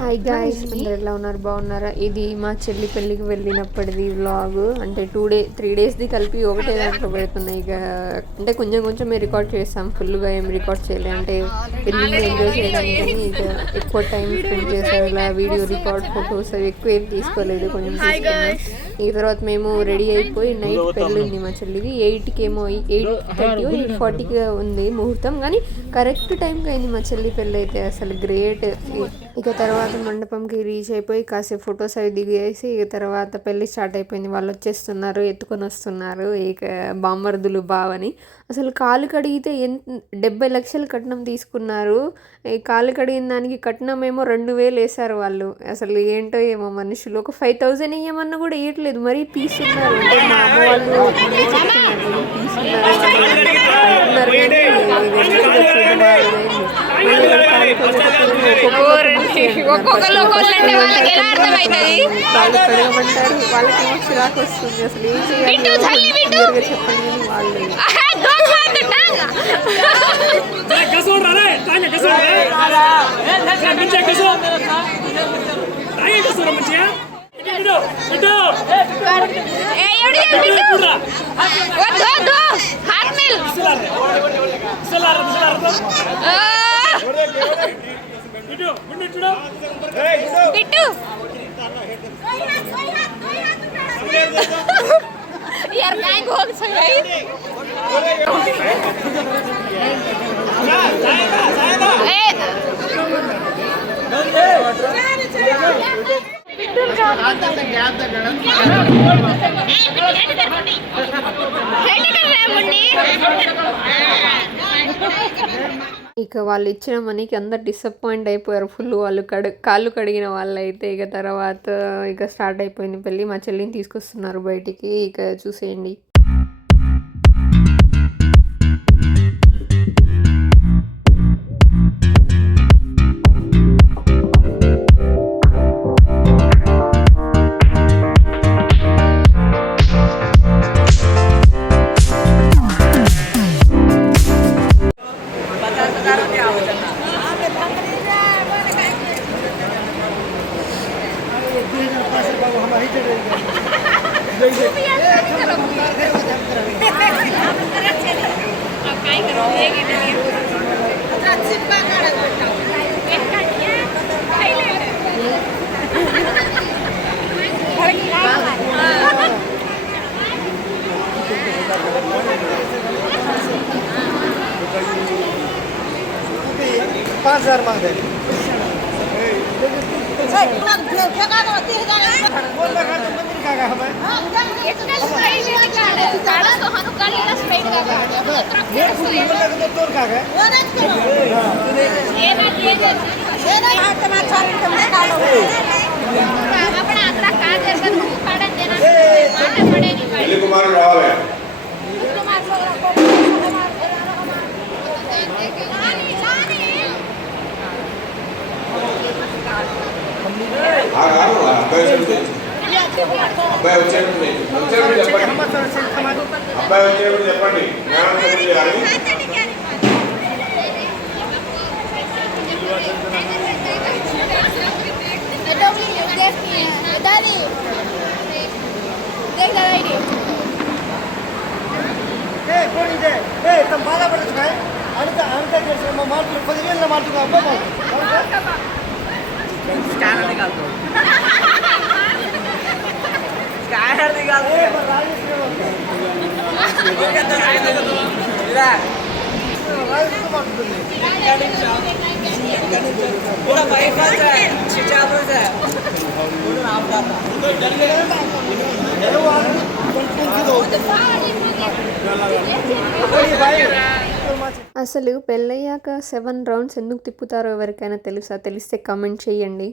Hi guys, అందరు ఎలా ఉన్నారు? బాగున్నారా? ఇది మా చెల్లి పెళ్ళికి వెళ్ళినప్పటిది వ్లాగ్. అంటే 3 డేస్ది కలిపి ఒకటే దాంట్లో పెడుతున్నాయి. ఇక అంటే కొంచెం కొంచెం రికార్డ్ చేస్తాం, ఫుల్గా ఏం రికార్డ్ చేయలే. అంటే పెళ్ళిని ఎంజాయ్ చేయడానికి కానీ ఇక ఎక్కువ టైం స్పెండ్ చేసాం. ఇలా వీడియో రికార్డ్ ఫొటోస్ అవి ఎక్కువ ఏం తీసుకోలేదు, కొంచెం తీసుకున్నాం. ఈ తర్వాత మేము రెడీ అయిపోయి నైట్ పెళ్ళి ఉంది మా చెల్లిది. 8కి ఏమో 8:30 8:40కి ఉంది ముహూర్తం, కానీ కరెక్ట్ టైంకి అయింది మా చెల్లి పెళ్ళి అయితే. అసలు గ్రేట్. ఇక తర్వాత మండపంకి రీచ్ అయిపోయి కాసేపు ఫొటోస్ అవి దిగేసి ఇక తర్వాత పెళ్ళి స్టార్ట్ అయిపోయింది. వాళ్ళు వచ్చేస్తున్నారు, ఎత్తుకొని వస్తున్నారు. ఇక బామ్మర్దులు బావని అసలు కాలు కడిగితే 70 లక్షలు కట్నం తీసుకున్నారు. ఈ కాలు కడిగిన దానికి కట్నం ఏమో 2,000 వేశారు వాళ్ళు. అసలు ఏంటో ఏమో మనుషులు. ఒక 5,000 ఇయ్యమన్నా కూడా ఇవ్వట్లేదు, మరీ పీసున్నారు. అంటే మా అమ్మ వాళ్ళు కడగమంటారు. వాళ్ళకేమో చిరాకు వస్తుంది. అసలు ఏం చేయాలి చెప్పండి వాళ్ళు. यार काय गोल सगळे ఇక వాళ్ళు ఇచ్చిన మనీకి అందరు డిసప్పాయింట్ అయిపోయారు ఫుల్. వాళ్ళు కాళ్ళు కడిగిన వాళ్ళు అయితే. ఇక తర్వాత ఇక స్టార్ట్ అయిపోయింది పెళ్ళి. మా చెల్లిని తీసుకొస్తున్నారు బయటికి. ఇక చూసేయండి. $5,000 मांगते हैं। అబ్బాయి వచ్చేటప్పుడు చెప్పండి. అసలు పెళ్ళయ్యాక 7 రౌండ్స్ ఎందుకు తిప్పుతారో ఎవరికైనా తెలుసా? తెలిస్తే కామెంట్ చేయండి.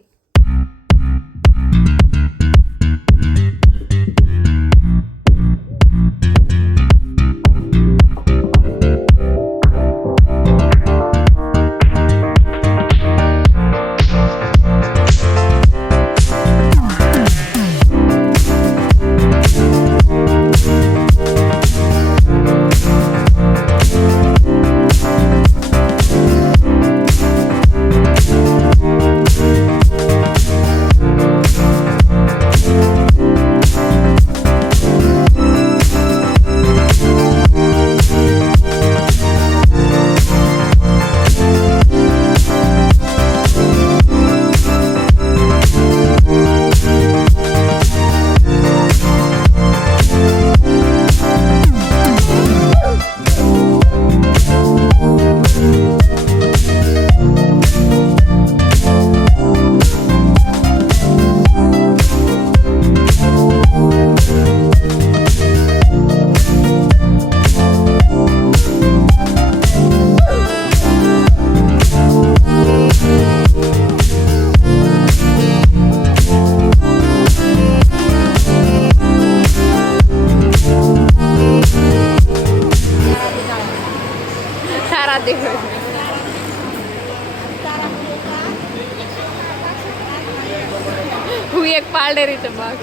एक पाल दे रही थे बाग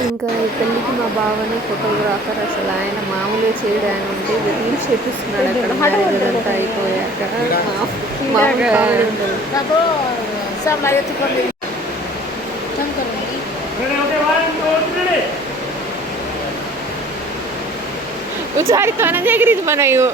ఇంకా ఈ పెళ్ళికి మా బావనే ఫోటోగ్రాఫర్ అసలు ఆయన మామూలుగా చేయడు ఆయన ఉంటే రీల్స్ చేపిస్తున్నాడు అక్కడ మ్యారేజ్ అంతా అయిపోయాక ఉచారి తన దగ్గర ఇది మనయు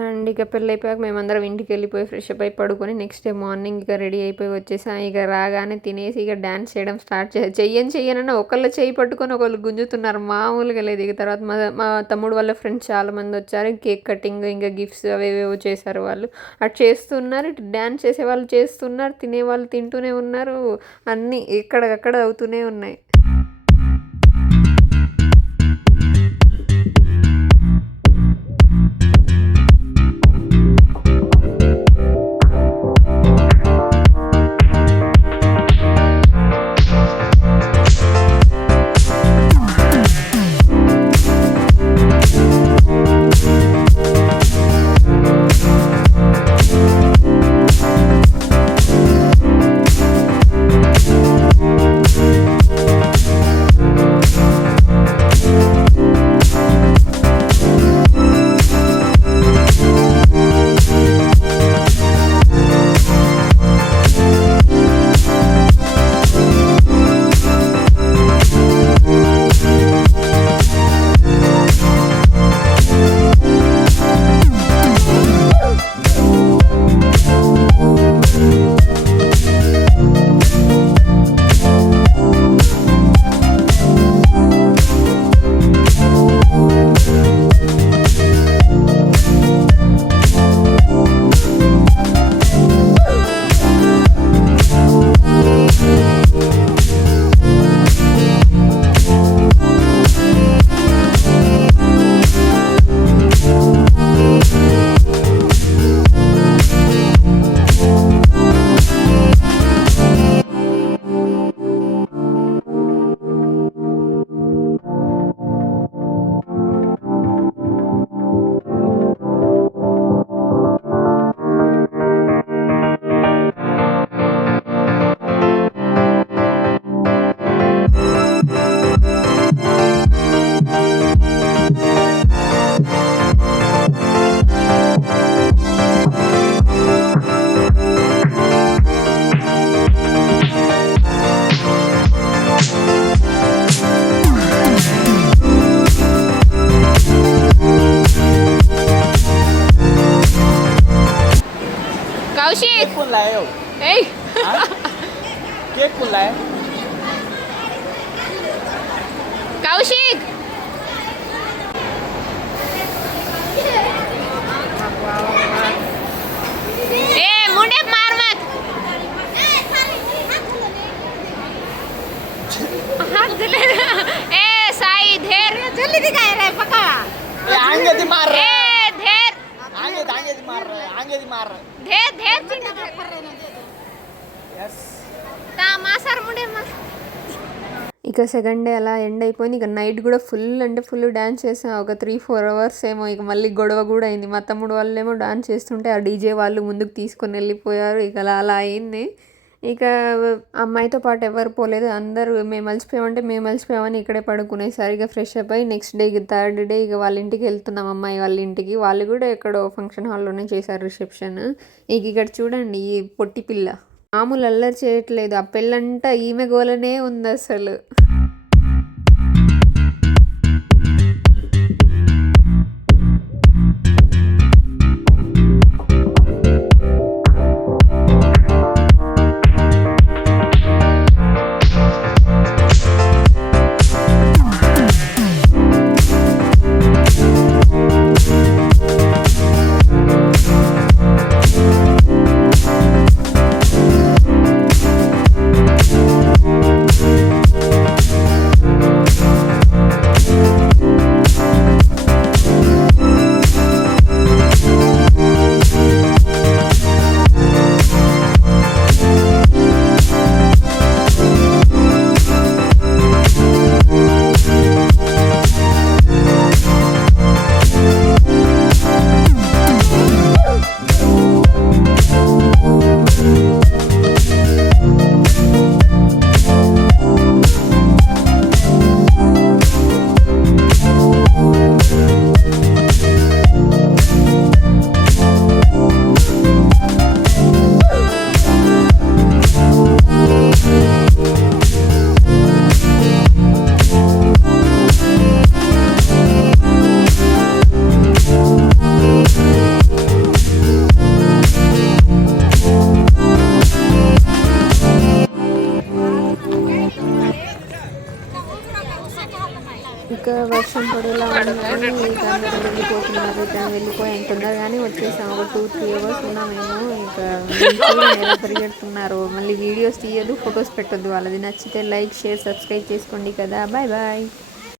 అండ్ ఇక పెళ్ళి అయిపోయాక మేమందరం ఇంటికి వెళ్ళిపోయి ఫ్రెష్ అప్ అయి పడుకొని నెక్స్ట్ డే మార్నింగ్ ఇక రెడీ అయిపోయి వచ్చేసాం ఇక రాగానే తినేసి ఇక డ్యాన్స్ చేయడం స్టార్ట్ చెయ్యనన్నా ఒకళ్ళు చేయి పట్టుకొని ఒకళ్ళు గుంజుతున్నారు మామూలుగా లేదు ఇక తర్వాత మా తమ్ముడు వాళ్ళ ఫ్రెండ్స్ చాలా మంది వచ్చారు కేక్ కటింగ్ ఇంకా గిఫ్ట్స్ అవేవేవో చేశారు వాళ్ళు అటు చేస్తున్నారు ఇటు డ్యాన్స్ చేసే వాళ్ళు చేస్తున్నారు తినే వాళ్ళు తింటూనే ఉన్నారు అన్నీ ఎక్కడక్కడ అవుతూనే ఉన్నాయి కౌశిక్ ఏ मुंडे मार मत हाथ ले ए साई धेर जल्दी दिखाए रे पका ये आगे दी मार रहा है ए धेर आगे दी मार रहा है आगे दी मार रहा है धेर धेर चिंता कर रहे हैं यस ता मासर मुंडे मा ఇక సెకండ్ డే అలా ఎండ్ అయిపోయింది ఇక నైట్ కూడా ఫుల్ అంటే ఫుల్ డ్యాన్స్ చేసాం ఒక 3-4 అవర్స్ ఏమో ఇక మళ్ళీ గొడవ కూడా అయింది మా తమ్ముడు వాళ్ళేమో డాన్స్ చేస్తుంటే ఆ డీజే వాళ్ళు ముందుకు తీసుకొని వెళ్ళిపోయారు ఇక అలా అయింది ఇక అమ్మాయితో పాటు ఎవరు పోలేదు అందరూ మేము అలసిపోయామని ఇక్కడే పడుకునేసరి ఇక ఫ్రెష్ అప్ అయ్యి నెక్స్ట్ డే ఇక థర్డ్ డే ఇక వాళ్ళ ఇంటికి వెళ్తున్నాం అమ్మాయి వాళ్ళ ఇంటికి వాళ్ళు కూడా ఎక్కడో ఫంక్షన్ హాల్లోనే చేశారు రిసెప్షన్ ఇక ఇక్కడ చూడండి ఈ పొట్టి పిల్ల మామూలు అల్లరి చేయట్లేదు ఆ పెళ్ళంతా ఈమె గోలనే ఉంది అసలు ఇక అందరూ వెళ్ళిపోతున్నారు. రిటర్న్ వెళ్ళిపోయాం, తొందరగానే వచ్చేసాం. ఒక 2-3 అవర్స్ ఉన్నాం మేము. ఇంకా చూడండి ఎలా పరిగెడుతున్నారు. మళ్ళీ వీడియోస్ తీయదు, ఫొటోస్ పెట్టొద్దు. వాళ్ళది నచ్చితే లైక్, షేర్, సబ్స్క్రైబ్ చేసుకోండి కదా. Bye bye.